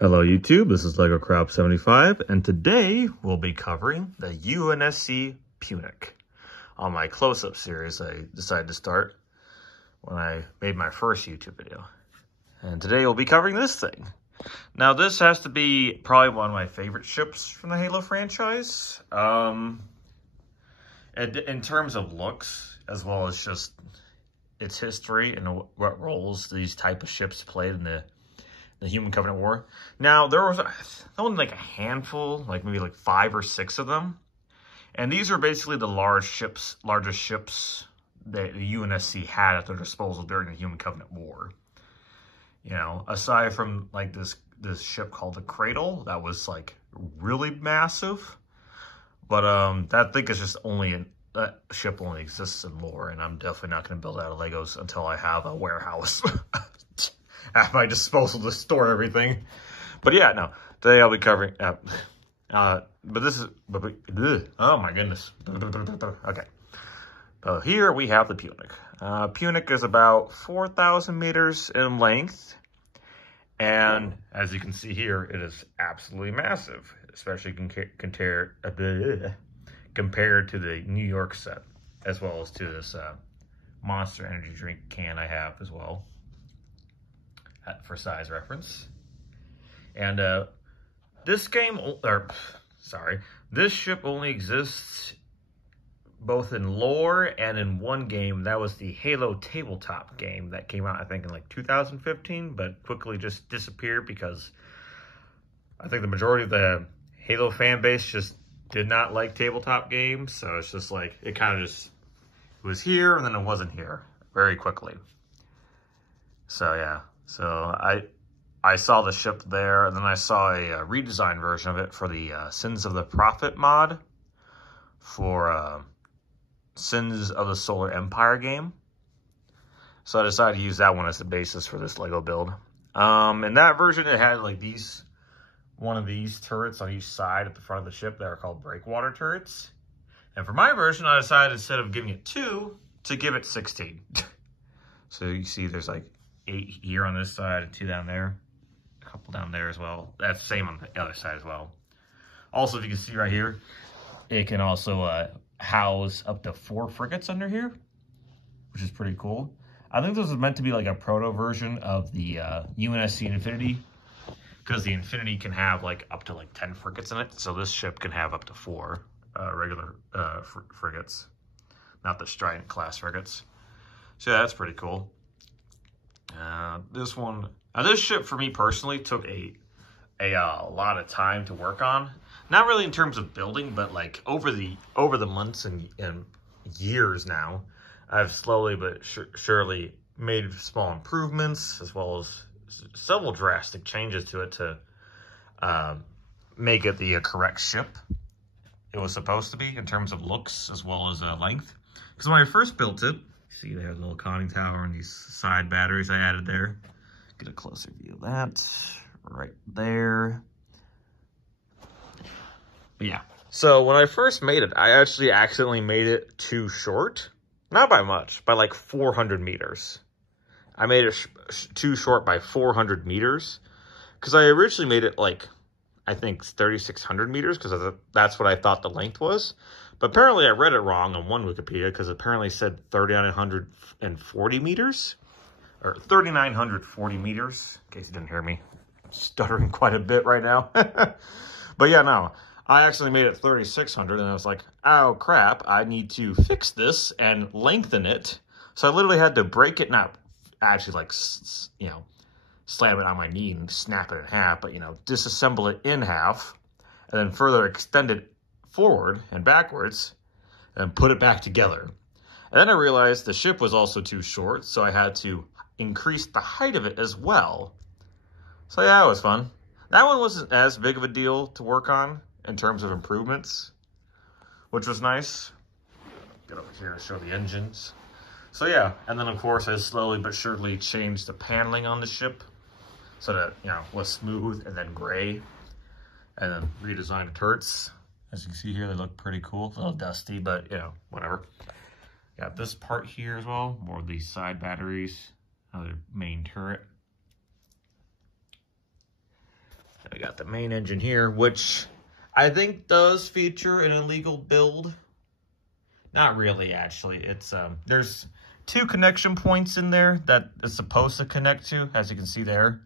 Hello YouTube, this is LegoCrop75, and today we'll be covering the UNSC Punic. On my close-up series I decided to start when I made my first YouTube video. And today we'll be covering this thing. Now this has to be probably one of my favorite ships from the Halo franchise. In terms of looks, as well as just its history and what roles these type of ships played in the Human Covenant War. Now, there was only like a handful, like maybe like 5 or 6 of them. And these are basically the largest ships that the UNSC had at their disposal during the Human Covenant War. You know, aside from like this ship called the Cradle, that was like really massive. But that thing is just that ship only exists in lore, and I'm definitely not going to build out of Legos until I have a warehouse at my disposal to store everything. But yeah, no, today I'll be covering, oh my goodness. Okay. Here we have the Punic. Punic is about 4,000 meters in length. And as you can see here, it is absolutely massive, especially compared to the New York set, as well as to this Monster Energy drink can I have as well, for size reference. And this ship only exists both in lore and in one game. That was the Halo tabletop game that came out, I think, in like 2015, but quickly just disappeared because I think the majority of the Halo fan base just did not like tabletop games. So it's just like, it kind of just was here and then it wasn't here very quickly. So yeah. So I saw the ship there, and then I saw a redesigned version of it for the Sins of the Prophet mod for Sins of the Solar Empire game. So I decided to use that one as the basis for this Lego build. In that version, it had like one of these turrets on each side at the front of the ship that are called breakwater turrets. And for my version, I decided instead of giving it 2, to give it 16. So you see there's like 8 here on this side and 2 down there. A couple down there as well. That's the same on the other side as well. Also, if you can see right here, it can also house up to 4 frigates under here, which is pretty cool. I think this is meant to be like a proto version of the UNSC Infinity, because the Infinity can have like up to like 10 frigates in it. So this ship can have up to 4 regular frigates, not the Strident class frigates. So yeah, that's pretty cool. This ship for me personally took a lot of time to work on. Not really in terms of building, but like over the months and years now, I've slowly but surely made small improvements, as well as several drastic changes to it to make it the correct ship it was supposed to be in terms of looks as well as length. Because when I first built it, see there's a little conning tower and these side batteries I added there. Get a closer view of that right there. But yeah, so when I first made it, I actually accidentally made it too short. Not by much, by like 400 meters. I made it too short by 400 meters. Because I originally made it like, I think 3,600 meters, because that's what I thought the length was. But apparently I read it wrong on one Wikipedia, because it apparently said 3,940 meters. Or 3,940 meters, in case you didn't hear me. I'm stuttering quite a bit right now. But yeah, no. I actually made it 3,600, and I was like, oh crap, I need to fix this and lengthen it. So I literally had to break it, not actually like, you know, slam it on my knee and snap it in half, but, you know, disassemble it in half, and then further extend it forward and backwards, and put it back together. And then I realized the ship was also too short, so I had to increase the height of it as well. So yeah, it was fun. That one wasn't as big of a deal to work on in terms of improvements, which was nice. Get over here to show the engines. So yeah, and then of course I slowly but surely changed the paneling on the ship so that, you know, was smooth and then gray, and then redesigned the turrets. As you can see here, they look pretty cool. A little dusty, but you know, whatever. Got this part here as well, more of these side batteries, another main turret. the main engine here, which I think does feature an illegal build. Not really, actually. It's there's 2 connection points in there that it's supposed to connect to, as you can see there.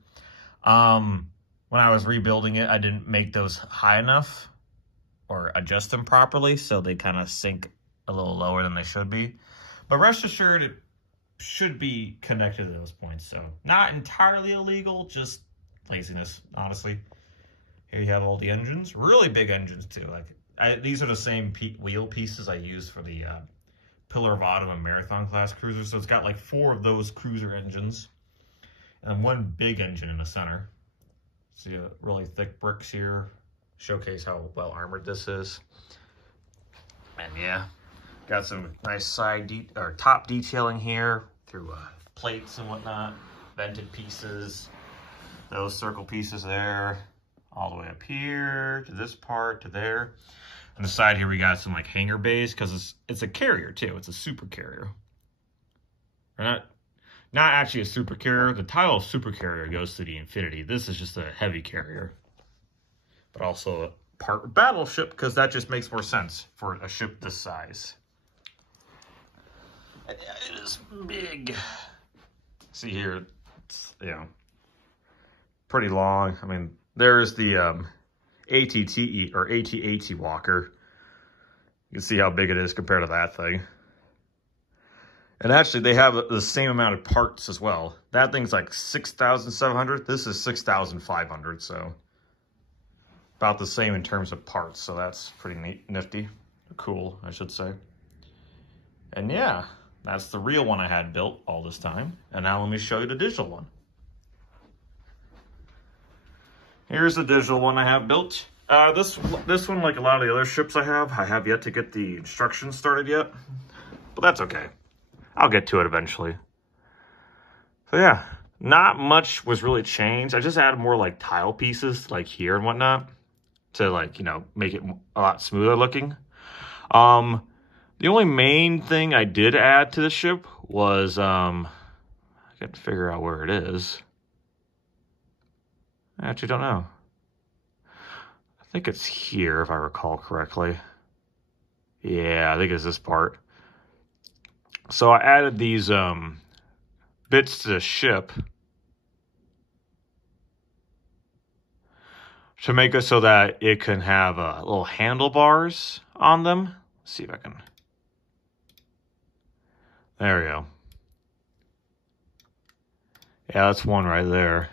When I was rebuilding it, I didn't make those high enough or adjust them properly, so they kind of sink a little lower than they should be. But rest assured, it should be connected to those points. So not entirely illegal, just laziness, honestly. Here you have all the engines. Really big engines, too. Like these are the same wheel pieces I used for the Pillar of Autumn and Marathon class cruisers. So it's got like 4 of those cruiser engines and 1 big engine in the center. See really thick bricks here. Showcase how well armored this is. And yeah, got some nice top detailing here through plates and whatnot. Vented pieces. Those circle pieces there. All the way up here to this part to there. On the side here we got some like hanger bays because it's a carrier too. It's a super carrier. Or not actually a super carrier. The title of super carrier goes to the Infinity. This is just a heavy carrier. But also a part battleship because that just makes more sense for a ship this size. And yeah, it is big. See here, it's, you know, pretty long. I mean, there's the ATTE or AT-AT walker. You can see how big it is compared to that thing. And actually, they have the same amount of parts as well. That thing's like 6,700. This is 6,500, so about the same in terms of parts. So that's pretty neat, nifty, cool, I should say. And yeah, that's the real one I had built all this time. And now let me show you the digital one. Here's the digital one I have built. This one, like a lot of the other ships I have yet to get the instructions started yet. But that's okay. I'll get to it eventually. So yeah, not much was really changed. I just added more like tile pieces like here and whatnot to like, you know, make it a lot smoother looking. The only main thing I did add to the ship was, I got to figure out where it is. I actually don't know. I think it's here if I recall correctly. Yeah, I think it's this part. So I added these bits to the ship to make it so that it can have little handlebars on them. Let's see if I can. There we go. Yeah, that's one right there.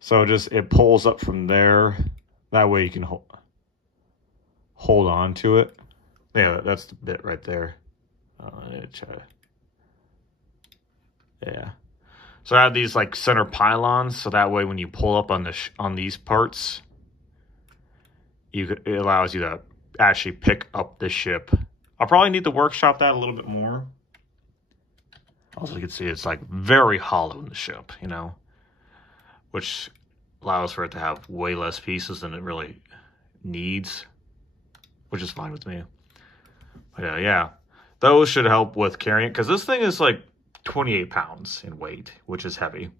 So it pulls up from there. That way you can hold on to it. Yeah, that's the bit right there. Yeah. So I have these like center pylons, so that way when you pull up on these parts, it allows you to actually pick up the ship. I'll probably need to workshop that a little bit more. Also, you can see it's like very hollow in the ship, you know, which allows for it to have way less pieces than it really needs, which is fine with me. But yeah, those should help with carrying it because this thing is like 28 pounds in weight, which is heavy.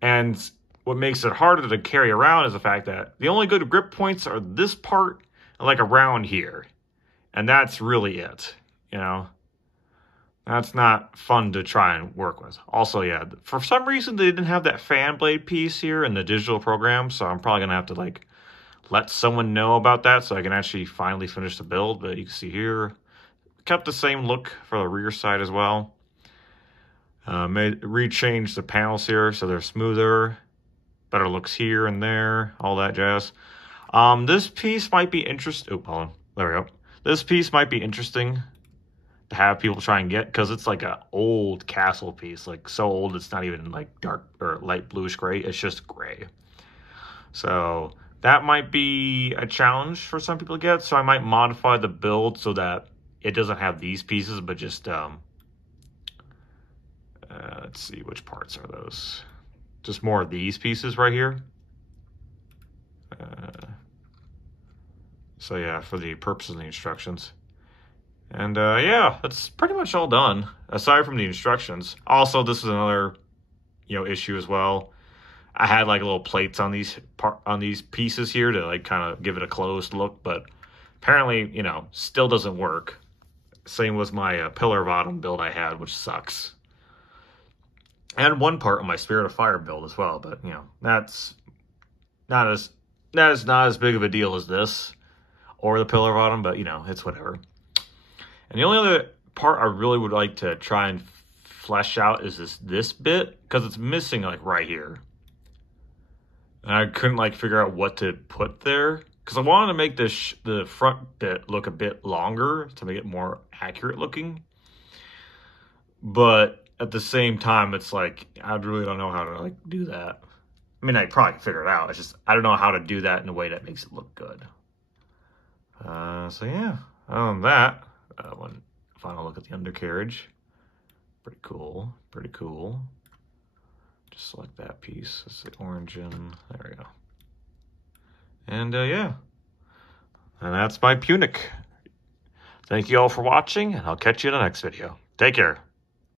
And what makes it harder to carry around is the fact that the only good grip points are this part and like around here. And that's really it, you know. That's not fun to try and work with. Also, yeah, for some reason they didn't have that fan blade piece here in the digital program, so I'm probably gonna have to like let someone know about that so I can actually finally finish the build. But you can see here, kept the same look for the rear side as well. Rechanged the panels here so they're smoother, better looks here and there, all that jazz. This piece might be interesting. Oh, hold on. There we go. This piece might be interesting to have people try and get because it's like an old castle piece, like so old it's not even like dark or light bluish gray, it's just gray. So that might be a challenge for some people to get. So I might modify the build so that it doesn't have these pieces, but just let's see, which parts are those? Just more of these pieces right here. So yeah, for the purposes of the instructions. And yeah, that's pretty much all done, aside from the instructions. Also, this is another, issue as well. I had like little plates on these pieces here to like kind of give it a closed look, but apparently, you know, still doesn't work. Same was my pillar bottom build I had, which sucks. And one part of my Spirit of Fire build as well, but you know, that's not as big of a deal as this or the pillar bottom, but you know, it's whatever. And the only other part I really would like to try and flesh out is this bit, because it's missing like right here. And I couldn't like figure out what to put there, because I wanted to make the front bit look a bit longer to make it more accurate looking. But at the same time, it's like, I really don't know how to like do that. I mean, I probably can figure it out. It's just, I don't know how to do that in a way that makes it look good. So yeah, other than that, one final look at the undercarriage. Pretty cool, pretty cool. Just select that piece. It's the orange and there we go. And yeah, and that's my Punic. Thank you all for watching, and I'll catch you in the next video. Take care.